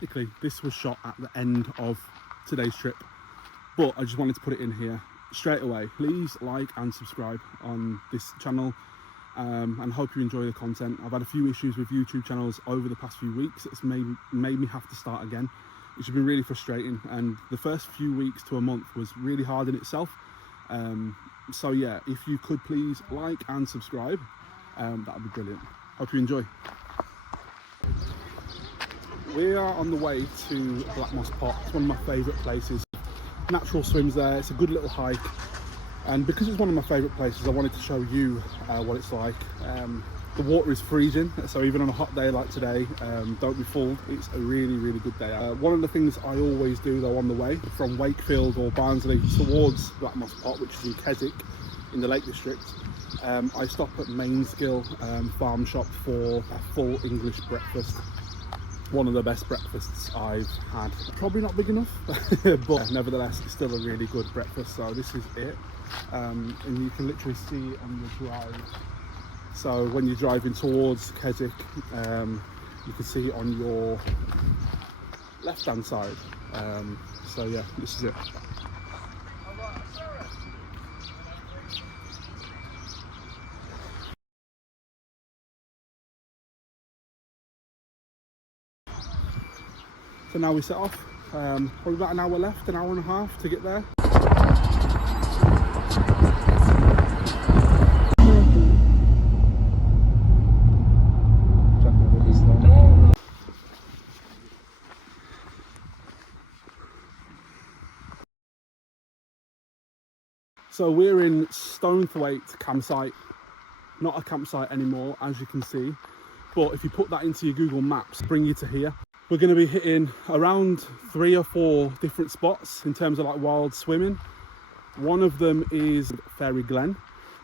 technically this was shot at the end of today's trip, but I just wanted to put it in here straight away. Please like and subscribe on this channel, and hope you enjoy the content. I've had a few issues with YouTube channels over the past few weeks. It's made me have to start again, which has been really frustrating, and the first few weeks to a month was really hard in itself. So yeah, if you could please like and subscribe, that would be brilliant. Hope you enjoy. We are on the way to Blackmoss Pot. It's one of my favourite places. Natural swims there, it's a good little hike, and because it's one of my favourite places, I wanted to show you what it's like. The water is freezing, so even on a hot day like today, don't be fooled, it's a really good day. One of the things I always do though on the way from Wakefield or Barnsley towards Blackmoss Pot, which is in Keswick in the Lake District, I stop at Mainskill Farm Shop for a full English breakfast. One of the best breakfasts I've had. Probably not big enough, but nevertheless, it's still a really good breakfast. So this is it, and you can literally see on the drive. So when you're driving towards Keswick, you can see on your left-hand side. So yeah, this is it. So now we set off, probably about an hour left, an hour and a half to get there. So we're in Stonethwaite campsite, not a campsite anymore, as you can see, but if you put that into your Google Maps, bring you to here. We're going to be hitting around 3 or 4 different spots in terms of like wild swimming. One of them is Fairy Glen,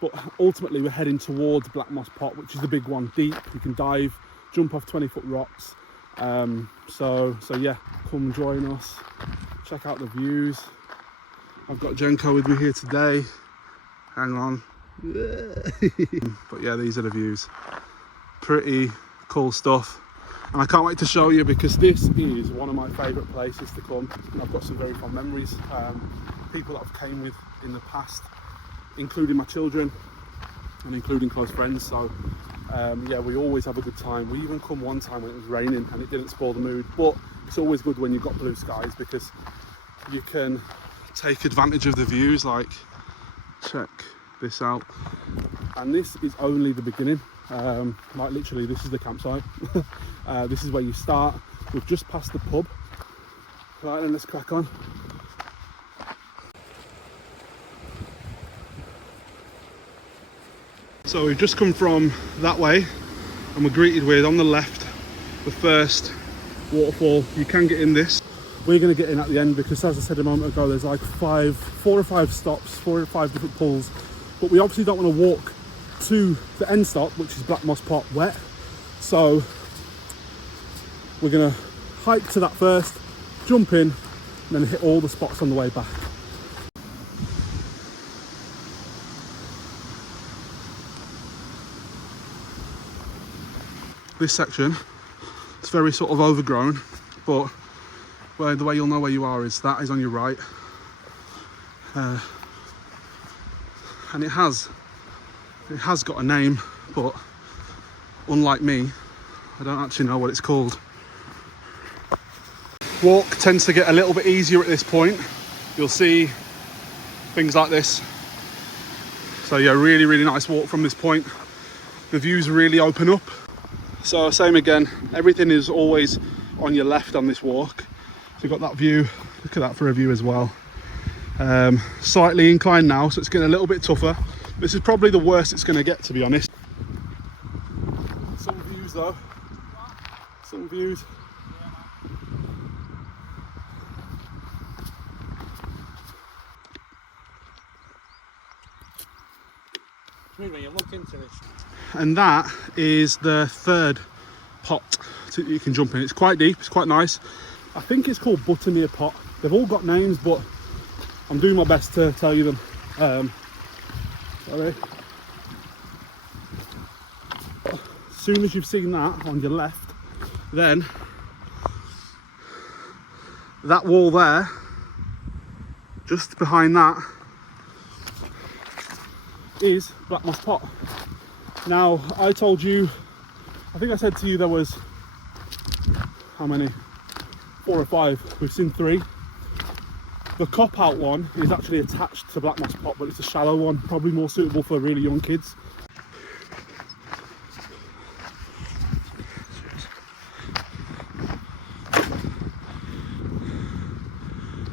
but ultimately we're heading towards Blackmoss Pot, which is the big one, deep. You can dive, jump off 20-foot rocks. So yeah, come join us, check out the views. I've got Jenko with me here today. Hang on. But yeah, these are the views. Pretty cool stuff. And I can't wait to show you, because this is one of my favourite places to come. And I've got some very fond memories. People that I've came with in the past, including my children and including close friends. So yeah, we always have a good time. We even come one time when it was raining and it didn't spoil the mood. But it's always good when you've got blue skies, because you can take advantage of the views. Like, check this out. And this is only the beginning. Like literally, this is the campsite. This is where you start. We've just passed the pub. Right, then let's crack on. So we've just come from that way, and we're greeted with, on the left, the first waterfall. You can get in this. We're going to get in at the end, because as I said a moment ago, there's like 4 or 5 stops, 4 or 5 different pools, but we obviously don't want to walk to the end stop, which is Blackmoss Pot wet. So we're going to hike to that first, jump in, and then hit all the spots on the way back. This section, it's very sort of overgrown, but the way you'll know where you are is that is on your right, and it has got a name, but unlike me, I don't actually know what it's called. Walk tends to get a little bit easier at this point. You'll see things like this. So yeah, really nice walk from this point. The views really open up. So same again, everything is always on your left on this walk. So you've got that view, look at that for a view as well. Slightly inclined now, so it's getting a little bit tougher. This is probably the worst it's going to get, to be honest. Some views though, some views. When you look into this. And that is the third pot that you can jump in. It's quite deep, it's quite nice. I think it's called Buttermere Pot. They've all got names, but I'm doing my best to tell you them. Sorry. As soon as you've seen that on your left, then That wall there, just behind that, is Blackmoss pot. Now, I told you, I think I said to you there was, how many? 4 or 5. We've seen 3. The cop-out one is actually attached to Blackmoss pot, but it's a shallow one, probably more suitable for really young kids.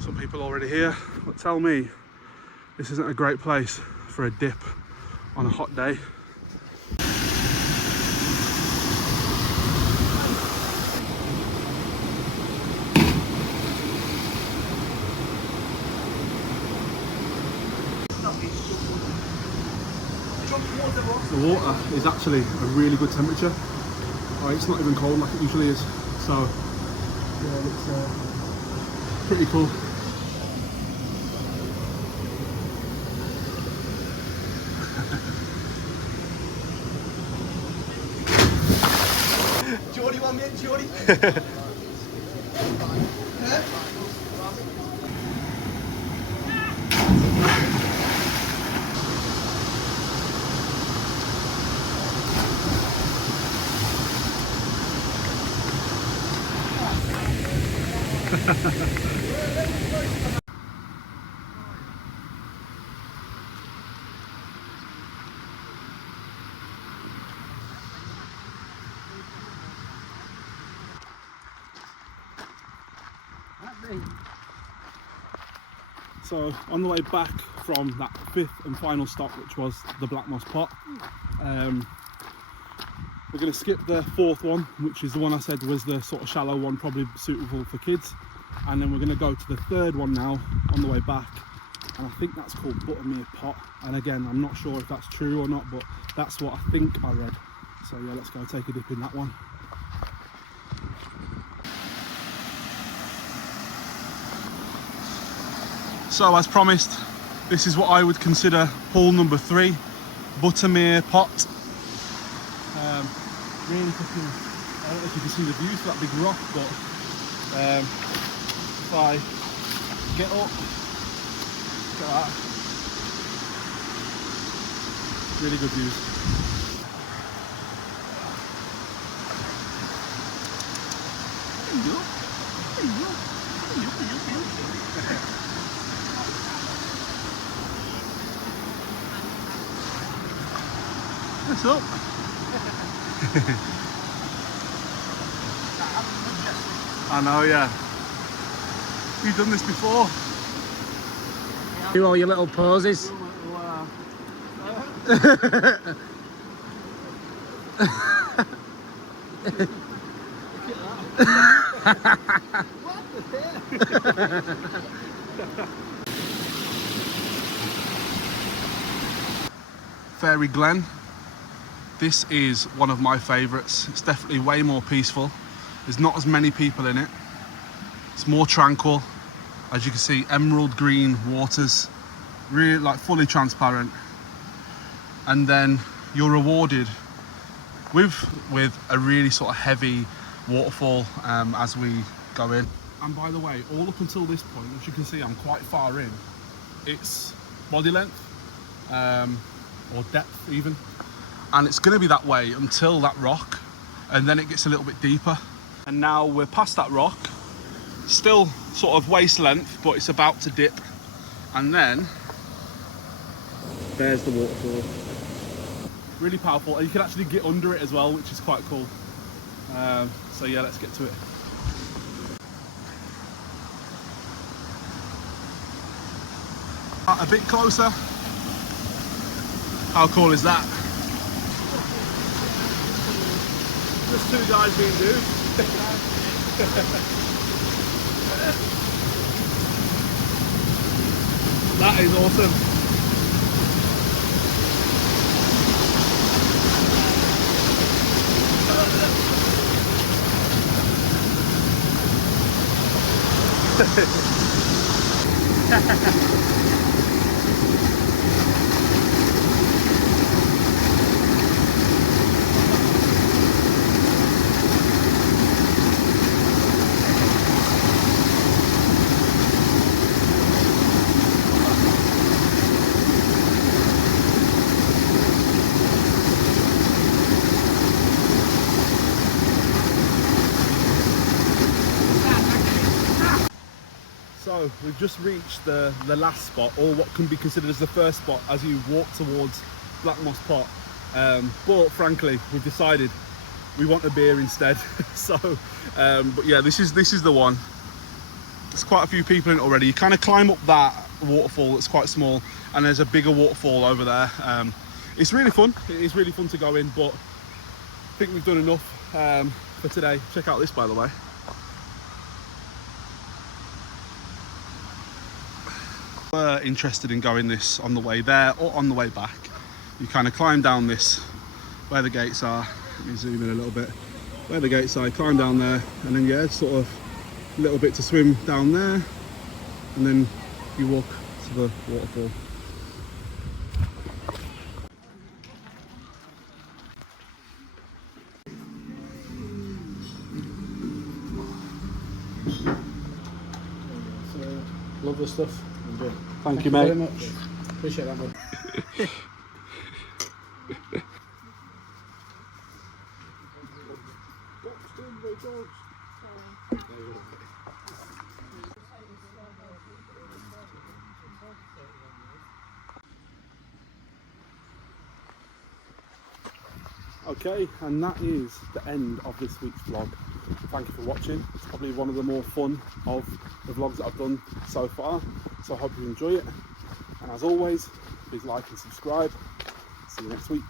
Some people already here, but tell me this isn't a great place for a dip on a hot day. The water is actually a really good temperature. Oh, it's not even cold like it usually is. So yeah, it's pretty cool. Geordie one minute, Geordie. So on the way back from that 5th and final stop, which was the Blackmoss pot, we're going to skip the 4th one, which is the one I said was the sort of shallow one, probably suitable for kids, and then we're going to go to the 3rd one now on the way back, and I think that's called Buttermere Pot. And again, I'm not sure if that's true or not, but that's what I think I read. So yeah, let's go take a dip in that one. So as promised, this is what I would consider pool number 3, Buttermere Pot. Really fucking, I don't know if you can see the views for that big rock, but if I get up, look at that, really good views. What's up? I know, yeah. You've done this before. Do all your little poses. Fairy Glen. This is one of my favourites. It's definitely way more peaceful. There's not as many people in it. It's more tranquil. As you can see, emerald green waters, really like fully transparent. And then you're rewarded with a really sort of heavy waterfall as we go in. And by the way, all up until this point, as you can see, I'm quite far in. It's body length or depth even. And it's going to be that way until that rock, and then it gets a little bit deeper. And now we're past that rock, still sort of waist length, but it's about to dip. And then there's the waterfall. Really powerful, and you can actually get under it as well, which is quite cool. So yeah, let's get to it. A bit closer. How cool is that? Just 2 guys being dudes. That is awesome. So we've just reached the last spot, or what can be considered as the first spot as you walk towards Blackmoss Pot. But frankly, we've decided we want a beer instead. So, but yeah, this is the one. There's quite a few people in it already. You kind of climb up that waterfall that's quite small, and there's a bigger waterfall over there. It's really fun. It is really fun to go in, but I think we've done enough for today. Check out this, by the way. We're interested in going this on the way there or on the way back. You kind of climb down this, where the gates are. Let me zoom in a little bit. Where the gates are, you climb down there, and then yeah, sort of a little bit to swim down there, and then you walk to the waterfall. Love the stuff. Thank you, mate. Very much. Appreciate that, bud. Okay, and that is the end of this week's vlog. Thank you for watching. It's probably one of the more fun of the vlogs that I've done so far, so I hope you enjoy it. And as always, please like and subscribe. See you next week.